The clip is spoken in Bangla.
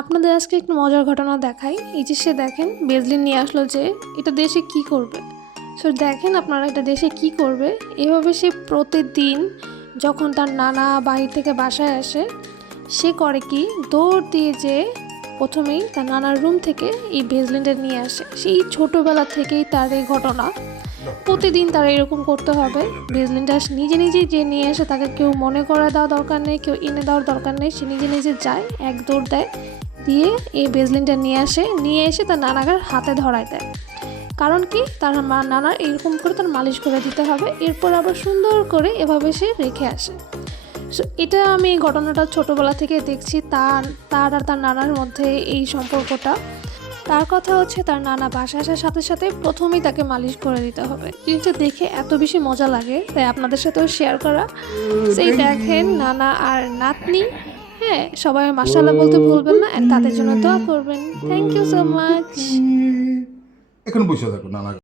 আপনাদের আজকে একটু মজার ঘটনা দেখাই। এই যে সে দেখেন বেজলিন নিয়ে আসলো যে এটা দেশে কি করবে। সো দেখেন আপনারা এটা দেশে কি করবে। এভাবে সে প্রতিদিন যখন তার নানা বাহির থেকে বাসায় আসে সে করে কি দৌড় দিয়ে যে প্রথমেই তার নানার রুম থেকে এই বেজলিনটা নিয়ে আসে। সেই ছোটোবেলা থেকেই তার এই ঘটনা, প্রতিদিন তার এরকম করতে হবে। বেজলিনটা নিজে নিজেই যে নিয়ে আসে, তাকে কেউ মনে করে দেওয়া দরকার নেই, কেউ এনে দেওয়ার দরকার নেই, সে নিজে নিজে যায়, এক দৌড় দেয়, দিয়ে এই বেজলিনটা নিয়ে এসে তার নানাকে হাতে ধরায় দেয়। কারণ কি, তার নানার এরকম করে তার মালিশ করে দিতে হবে, এরপর আবার সুন্দর করে এভাবে সে রেখে আসে। সো এটা আমি এই ঘটনাটা ছোটোবেলা থেকে দেখছি, তার আর তার নানার মধ্যে এই সম্পর্কটা। তার কথা হচ্ছে তার নানা বাসা আসার সাথে সাথে প্রথমেই তাকে মালিশ করে দিতে হবে। জিনিসটা দেখে এত বেশি মজা লাগে, তাই আপনাদের সাথেও শেয়ার করা। সেই দেখেন নানা আর নাতনি, হ্যাঁ, সবাই মাশাআল্লাহ বলতে ভুলবেন না, আর তাদের জন্য দোয়া করবেন। Thank you so much. এখন বসে থাকো নানা।